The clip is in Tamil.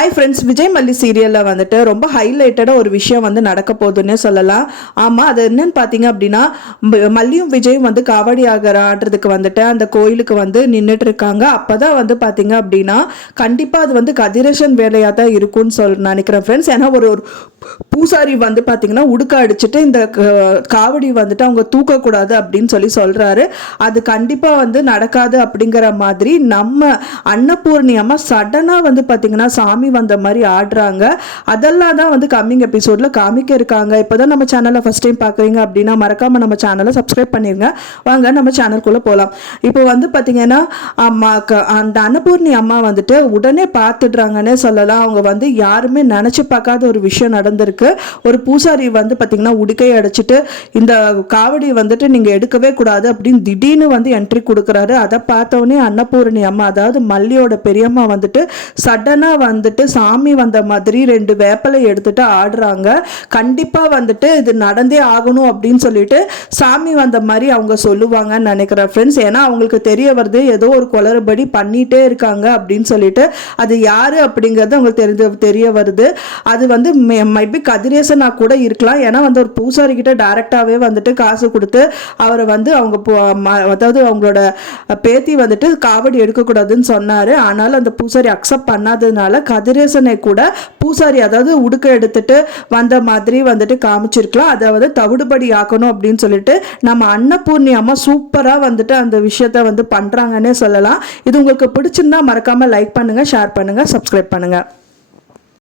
ஹாய் ஃப்ரெண்ட்ஸ், விஜய் மல்லி சீரியலில் வந்துட்டு ரொம்ப ஹைலைட்டடாக ஒரு விஷயம் வந்து நடக்க போகுதுன்னே சொல்லலாம். ஆமாம், அது என்னன்னு பார்த்தீங்க அப்படின்னா, மல்லியும் விஜயும் வந்து காவடி ஆடுறதுக்கு வந்துட்டு அந்த கோயிலுக்கு வந்து நின்றுட்டு இருக்காங்க. அப்போ தான் வந்து பார்த்தீங்க அப்படின்னா கண்டிப்பாக அது வந்து கதிரேசன் வேலையாக தான் இருக்கும்னு நினைக்கிறேன் ஃப்ரெண்ட்ஸ். ஏன்னா ஒரு ஒரு பூசாரி வந்து பார்த்தீங்கன்னா உடுக்க அடிச்சுட்டு இந்த காவடி வந்துட்டு அவங்க தூக்கக்கூடாது அப்படின்னு சொல்கிறாரு. அது கண்டிப்பாக வந்து நடக்காது அப்படிங்கிற மாதிரி நம்ம அன்னபூர்ணி அம்மா சடனாக வந்து பார்த்தீங்கன்னா சாமி வந்த மாதிரி ஆடுறாங்க. அதெல்லாம் தான் வந்து கம்மிங் எபிசோட்ல காமிக்க இருக்காங்க. இப்போதான் நம்ம சேனலை ஃபர்ஸ்ட் டைம் பார்க்குறீங்க அப்படின்னா மறக்காம நம்ம சேனலை சப்ஸ்கிரைப் பண்ணிருங்க. வாங்க நம்ம சேனலுக்குள்ள போகலாம். இப்போ வந்து பார்த்தீங்கன்னா அந்த அன்னபூர்ணி அம்மா வந்துட்டு உடனே பார்த்துடுறாங்கன்னே சொல்லலாம். அவங்க வந்து யாருமே நினைச்சு பார்க்காத ஒரு விஷயம் நடந்திருக்கு. ஒரு பூசாரி வந்து பார்த்தீங்கன்னா உடுக்கை அடிச்சுட்டு இந்த காவடி வந்துட்டு நீங்க எடுக்கவே கூடாது அப்படின்னு திடீர்னு வந்து என்ட்ரி கொடுக்குறாரு. அதை பார்த்தோன்னே அன்னபூர்ணி அம்மா, அதாவது மல்லியோட பெரியம்மா வந்துட்டு சடனா வந்துட்டு சாமி வந்த மாதிரி 2 வேப்பலை எடுத்துட்டு ஆடுறாங்க. கண்டிப்பா வந்துட்டு இது நடந்தே ஆகணும் அப்படின்னு சொல்லிட்டு சாமி வந்த மாதிரி அவங்க சொல்லுவாங்கன்னு நினைக்கிறேன் ஃப்ரெண்ட்ஸ். ஏன்னா அவங்களுக்கு தெரிய வருது ஏதோ ஒரு குளறுபடி பண்ணிட்டே இருக்காங்க அப்படின்னு சொல்லிட்டு. அது யாரு அப்படிங்கிறது அவங்களுக்கு தெரிய வருது. அது வந்து மைபி கதிரேசனா கூட இருக்கலாம். ஏன்னா வந்து ஒரு பூசாரி கிட்ட டைரக்டாவே வந்துட்டு காசு கொடுத்து அவரை வந்து அவங்க அதாவது அவங்களோட பேத்தி வந்துட்டு காவடி எடுக்கக்கூடாதுன்னு சொன்னாரு. ஆனாலும் அந்த பூசாரி அக்செப்ட் பண்ணாததுனால கதிரேசனை கூட பூசாரி அதாவது உடுக்க எடுத்துட்டு வந்த மாதிரி வந்துட்டு காமிச்சிருக்கலாம். அதாவது தவிடுபடி ஆக்கணும் அப்படின்னு சொல்லிட்டு நம்ம அன்னபூர்ணி அம்மா சூப்பரா வந்துட்டு அந்த விஷயத்த வந்து பண்றாங்கன்னே சொல்லலாம். இது உங்களுக்கு பிடிச்சிருந்தா மறக்காம லைக் பண்ணுங்க, ஷேர் பண்ணுங்க, சப்ஸ்கிரைப் பண்ணுங்க.